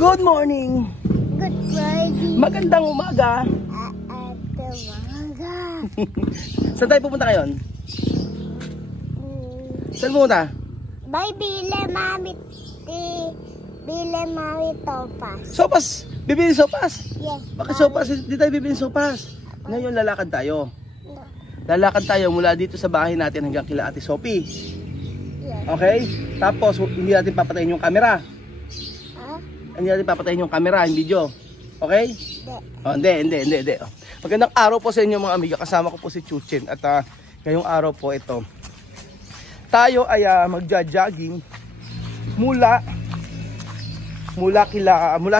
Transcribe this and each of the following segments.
Good morning! Good morning. Magandang umaga! Umaga. Saan tayo pupunta ngayon? Saan pupunta? Bye, bile mami topas. Sopas! Bibili sopas! Yes. Bakit sopas? Hindi tayo bibili sopas. Ngayon lalakad tayo. No. Lalakad tayo mula dito sa bahay natin hanggang kila Ate Sophie. Yes. Okay? Tapos hindi natin papatayin yung camera. Huh? Hindi natin papatayin yung camera, yung video. Okay? De. Oh, hindi. Oh. Magandang araw po sa inyo mga amiga. Kasama ko po si Chuchin. At ngayong araw po ito, tayo ay magja-jogging mula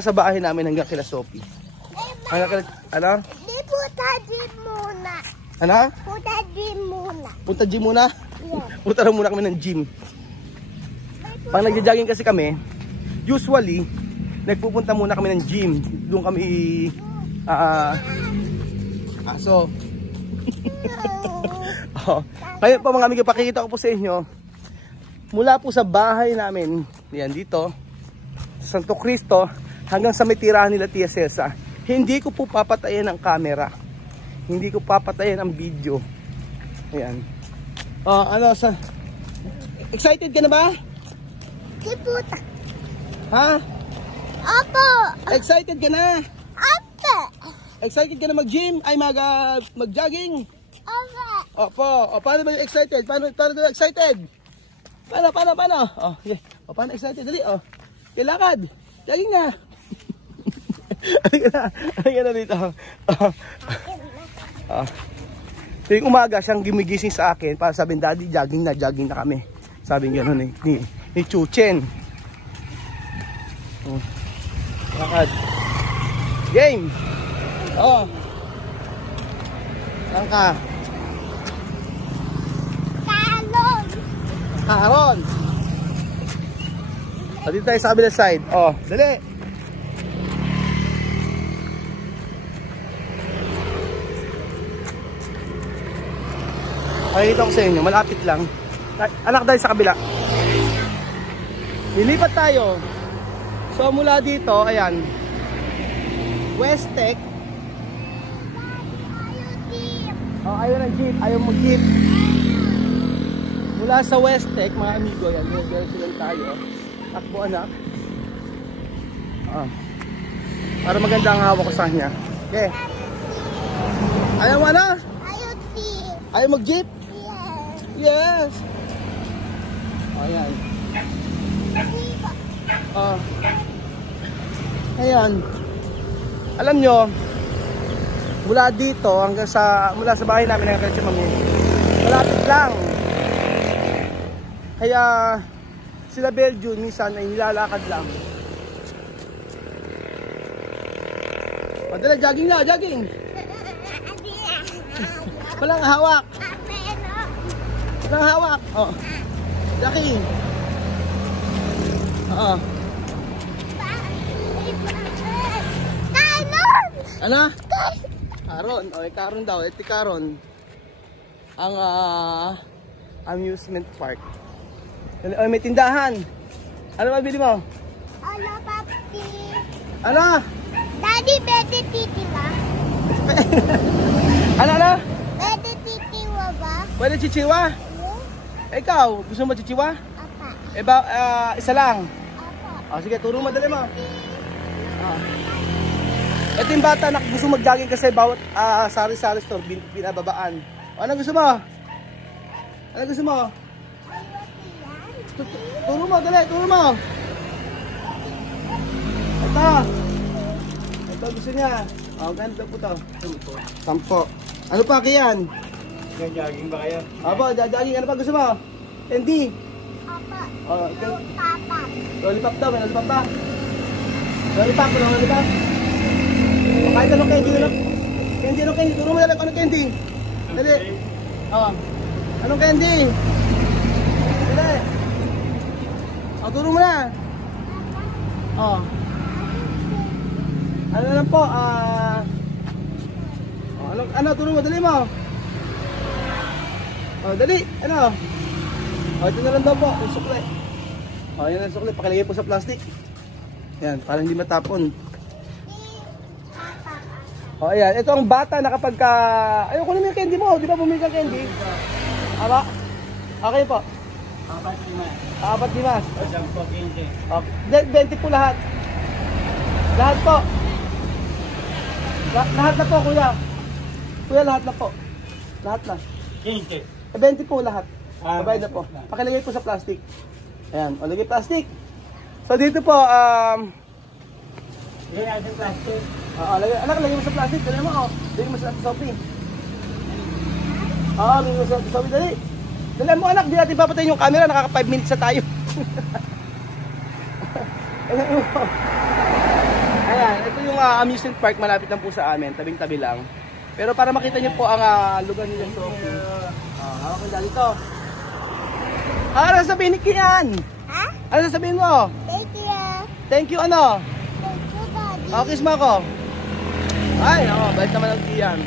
sa bahay namin hanggang kila Sophie. Hanggang kila, ano? Di punta gym muna. Ano? Punta gym muna. Punta gym muna? Yes. Punta lang muna kami ng gym. Pag nagja-jogging kasi kami, usually, nagpupunta muna kami ng gym. Doon kami aso. Oh. Ngayon po mga amigo, pakikita ko po sa inyo mula po sa bahay namin, yan dito Santo Cristo, hanggang sa may tirahan nila Tia Cesa. Hindi ko po papatayin ang camera, hindi ko papatayin ang video. Ayan. Oh, ano sa excited ka na ba? Di puta. Ha? Opo. Excited ka na? Opo. Excited ka na mag-gym? Ay mag-jogging? Opo. Opo. O, paano ba yung excited? Paano ba excited? Paano? O, okay. O, paano excited? Dali, o. Kilakad. Jogging na. Halika na dito. O. Tuwing umaga, siyang gumigising sa akin para sabihin, Daddy, jogging na kami. Sabi gano'n ni Chuchen. O. Lakad. Game. O. Saan ka? Karon. Dito tayo sa kabilang side. Oh, dali. Pakikita ko sa inyo, malapit lang. Anak tayo sa kabila. Lilipat tayo. So mula dito, ayan. West Tech. Oh, ayaw ng jeep, ayaw mag-jeep. Mula sa West Tech, mga amigo, yan, diretso tayo. Takbo anak. Para maganda ang hawak ko sa kanya. Okay. Ayaw mo na? Ayaw jeep. Ayaw mag-jeep? Yes. Yes. Ayan. Ayan. Alam nyo, mula dito hanggang mula sa bahay namin hanggang sa mami, malapit lang. Kaya sila Belgium minsan ay nilalakad lang. Padala, jogging na, jogging. Walang hawak. Walang hawak. Oh. Jogging. Oo. Ano? Karon. O, karon daw. Ito karon. Ang amusement park. O, may tindahan. Ano ba bili mo? Ano, papi? Ano? Daddy, pwede titiwa? Ano? Pwede titiwa ba? Pwede chichiwa? Yes. Ikaw, gusto mo chichiwa? Apa. Isa lang. Apa. O, sige, turo mo, dali mo. Ito yung bata na gusto mag-jogging kasi bawat sari-sari store binababaan. O, ano gusto mo? Ano gusto mo? Turo mo, dali, turo mo. Ito gusto niya. O, ganito po to. 10. Ano pa kayan? Jogging ba kayo? Aba, jogging. Ano pa gusto mo? Candy. Apa. O, ito. Papa. Lollipop daw, may lollipop ba? Lollipop, lollipop. Kahit anong candy, anong candy, turo mo dali kung anong candy. Dali. O, anong candy? Dali. O, turo mo na. O. Ano lang po, ano, turo mo, dali mo. O, dali, ano? O, ito na lang daw po, yung sukli. O, yun ang sukli, pakilagay po sa plastic. Yan, para hindi matapon. O, ayan. Ito ang bata na kapag ka... Ayun, kunin mo yung candy mo. Di ba bumili kang candy? Aba? Okay po. 4 limas. Okay. 20 po lahat. Lahat po. Lahat na po, kuya. Kuya, lahat na po. Lahat na. 15. 20 po lahat. Babayad na po. Pakilagay po sa plastic. Ayan, o lagay plastic. So dito po, Yan ang plastic. anak, lagay mo sa plastic. Dali mo, lagay mo sa Sophie. Lagay mo sa Sophie, dali. Dali mo, anak, di natin papatayin yung camera. Nakaka 5 minutes na tayo. Ayan, ito yung amusement park. Malapit lang po sa amin. Tabing-tabi lang. Pero para makita niyo po ang lugar nila Sophie. Hawak mo dali ito. Ano sasabihin ni Kian? Ha? Ano sasabihin mo? Thank you. Thank you ano? Thank you, Daddy. Kiss mo ako. Ay, bait naman ang Kian.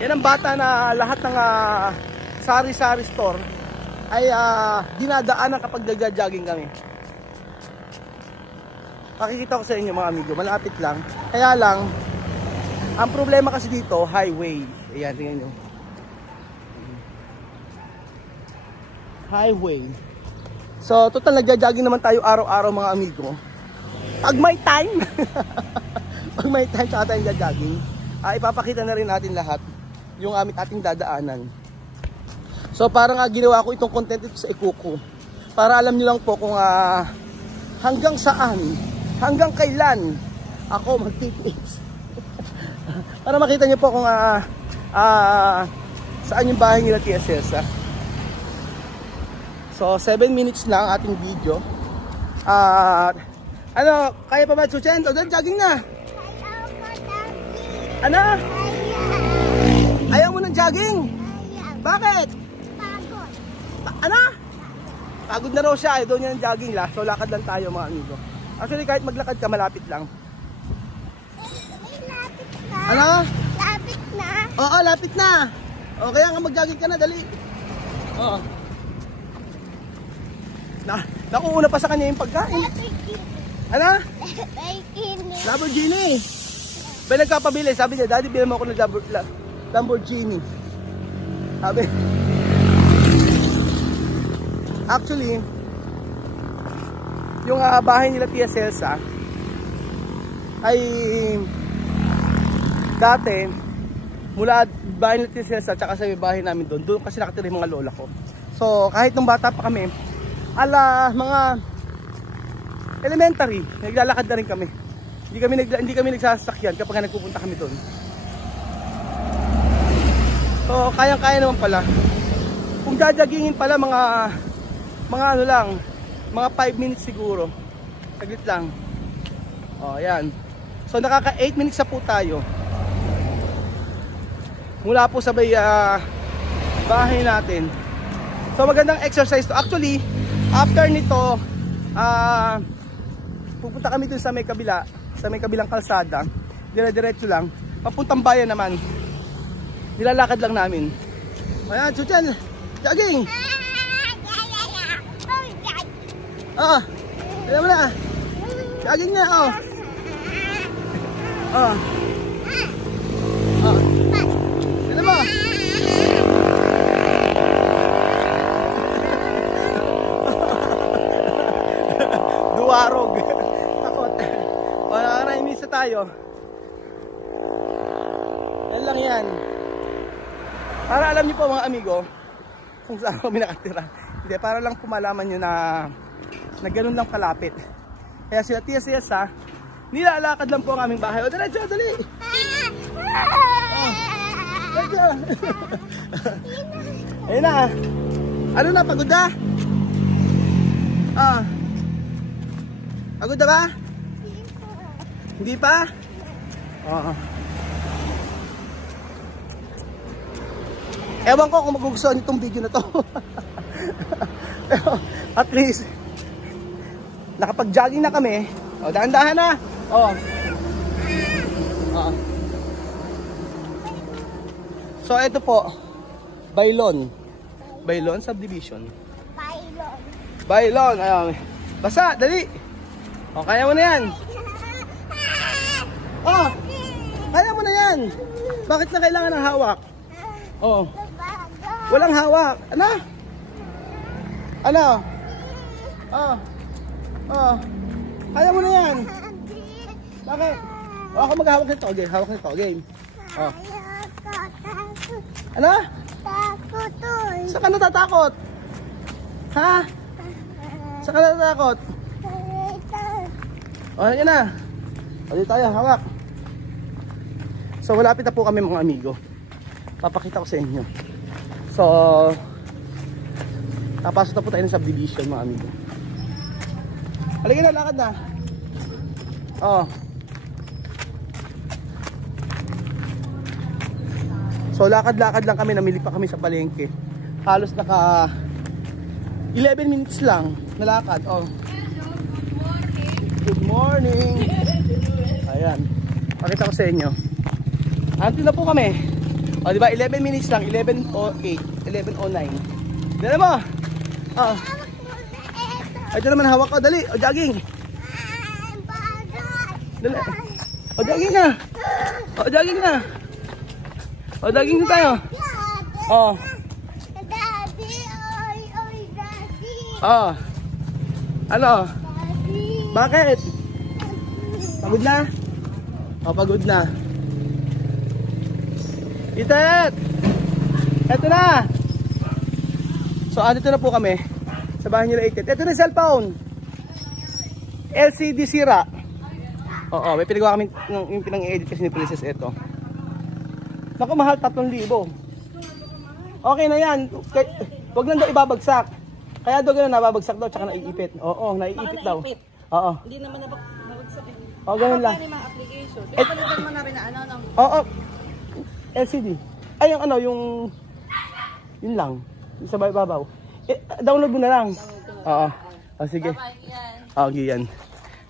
Yan ang bata na lahat ng sari-sari store ay dinadaanan kapag nagja-jogging kami. Pakikita ko sa inyo mga amigo, malapit lang. Kaya lang, ang problema kasi dito, highway. Ayan, tingnan nyo. Highway. So, total nagja-jogging naman tayo araw-araw mga amigo. Pag may time, pag may time tsaka tayong nagja-jogging, ipapakita na rin natin lahat yung ating dadaanan. So, parang ginawa ko itong content ito sa Ikuko. Para alam nyo lang po kung hanggang saan, hanggang kailan ako mag-tips. Para makita nyo po kung saan yung bahay nila TSS. So 7 minutes lang ating video. Ano, kaya pa ba Chuchen? O doon, jogging na. Ano? Ayaw mo ng jogging? Bakit? Pagod. Ano? Pagod na raw siya. Ayaw daw niya ng jogging. So lakad lang tayo mga amigo. Actually kahit maglakad ka, malapit lang. Lapit na. Ano? Lapit na. Oo, lapit na. O kaya nga mag-jogging ka na, dali. Oo. Nakuuna pa sa kanya yung pagkain. Ano? Lamborghini. Ba nagkapabili, sabi niya, Daddy, bilhin mo ako ng Lamborghini. Sabi. Actually, yung bahay nila Tia Celsa ay dati mula bahay nila Tia Celsa tsaka sa bahay namin doon kasi nakatira yung mga lola ko. So kahit nung bata pa kami, mga elementary, naglalakad na rin kami. Hindi kami nagsasakyan kapag nagpupunta kami doon. So kayang-kaya naman pala. Kung jajagingin pala mga ano lang, mga 5 minutes siguro. Saglit lang. Oh, ayan. So nakaka 8 minutes na po tayo. Mula po sa bahay natin. So magandang exercise to. Actually, after nito, pupunta kami dun sa may kabilang kalsada. Dire-diretso lang. Papuntang bayan naman. Nilalakad lang namin. Ayan, Chuchen, jogging. Ayan mo na. Jogging na, Ayan mo. Duwarog. Takot. Nakaka-miss na tayo. Yan lang yan. Para alam niyo po mga amigo, kung saan kami nakatira. Hindi, para lang pumalaman nyo na ganun lang kalapit. Kaya sila TSS nilalakad lang po ang aming bahay. O, diretso, dali! Diretso! Ayun na. Ano na, pagod na? Pagod na ba? Hindi pa? Oo. Ewan ko kung magugustuhan itong video na to. Pero at least nakapag-jogging na kami. O, dahan-dahan na. So ito po, Bailon subdivision. Bailon. Bailon, ayun. Basa, dali. O, kaya mo na yan. Oh, kaya mo na yan. Bakit na kailangan ng hawak? Oh, walang hawak. Ano? Ano? Oh, oh, kaya mo na yan. Bakit? O, ako maghahawak nito. Okay, hawak nito. Game. Oh. Ano? Saan ka natatakot? Ha? Saan ka natatakot? O, yan na. O, dito tayo, hawak. So, malapit na po kami mga amigo. Papakita ko sa inyo. So, napasok na po tayo ng subdivision mga amigo. Halika na, lakad na. O. So, lakad-lakad lang kami. Namili pa kami sa palengke. Halos naka 11 minutes lang nalakad. Oh. Good morning. Ayan. Pakita ko sa inyo. Anto na po kami. O, diba? 11 minutes lang. 11:08. 11:09. Dala mo. Oh. Ito naman hawak ko. Dali. O, jogging. Dali. O, jogging na. O, jogging na. O, jogging na tayo. Oh. Oh. Ano? Bakit? Pagod na? O, pagod na. Itet! Eto na! So, andito na po kami sa bahay nila Itet. Eto na yung cellphone. LCD sira. Oo, may pinagawa kami yung pinang-edit kasi ni Princess. Eto. Naku, mahal 3,000. Okay na yan. Huwag lang daw ibabagsak. Kaya daw ganun, nababagsak daw, tsaka naiipit. Oo, naiipit daw. Oo. Hindi naman nabagsak. Oo, ganun lang. Paano yung mga application? Pinapalitan mo na rin na ano? Oo. LCD. Ay, yung ano, yung... Yun lang. Yung sa babaw. Download mo na lang. Oo. O, sige. Okay, yan.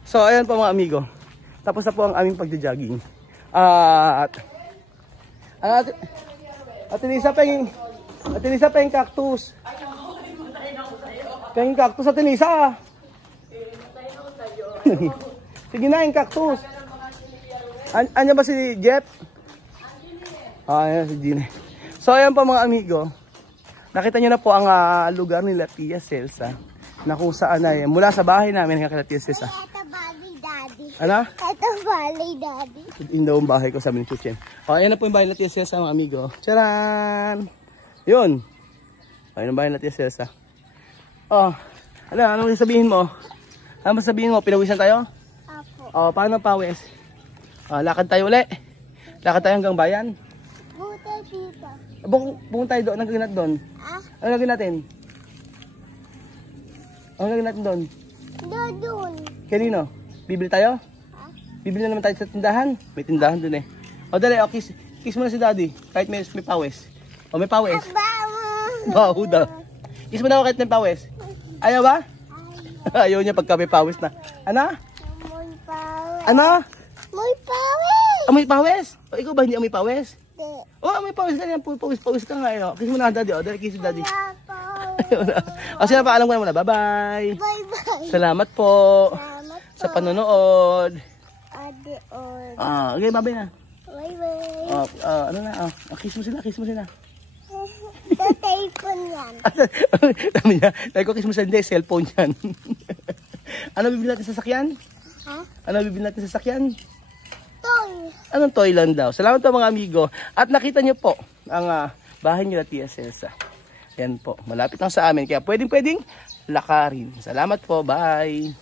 So, ayan po mga amigo. Tapos na po ang aming pagja-jogging. At Tinisa pa yung cactus. Kaya yung cactus sa Tinisa. Sige na yung cactus. Anya ba si Jeff? Ayan si Gine. So ayan po mga amigo. Nakita nyo na po ang lugar nila Tia Celsa. Na kung saan ay mula sa bahay namin hanggang kay Tia Celsa. Ito bali daddy. Ano? Ito bali daddy. Yung daw ang bahay ko sabi ni Chuchen. O ayan na po yung bahay nila Tia Celsa mga amigo. Charan! Yun. Ayan ang bahay nila Tia Celsa. Oh, ano sabihin mo? Ano sabihin mo? Pinawisan tayo? Apo. Oh, paano pawis? Lakad tayo uli. Lakad tayo hanggang bayan. Buta dito. Pumunta tayo doon. Anong gagawin natin doon? Ano gagawin natin? Ano gagawin natin doon? Doon. Kanino? Bibili tayo? Bibili na naman tayo sa tindahan. May tindahan doon eh. O dali, kiss mo na si daddy. Kahit may pawis. O may pawis. Baho daw. Kiss mo na ako kahit may pawis. Ayaw ba? Ayaw niya pagka may pawis na. Ano? May pawis. Ano? May pawis. Amoy pawis? O ikaw ba hindi amoy pawis? Di. Oh, amoy pawis ka niyan. Pawis ka nga. Kiss mo na daddy. O dali, kiss mo daddy. Pawis. O sila pa, alam ko na muna. Bye-bye. Bye-bye. Salamat po Salamat sa panonood. Adios. Okay, bye-bye na. Bye-bye. Ano na? Kiss mo sila. Sa telephone yan. Dami niya. Dahil ko kiss mo sa hindi, cellphone yan. Ano bibili natin sa sakyan? Ha? Ano bibili natin sa sakyan? Toy. Anong toy lang daw? Salamat po mga amigo. At nakita niyo po ang bahay nila Tia Celsa. Yan po. Malapit lang sa amin. Kaya pwedeng lakarin. Salamat po. Bye.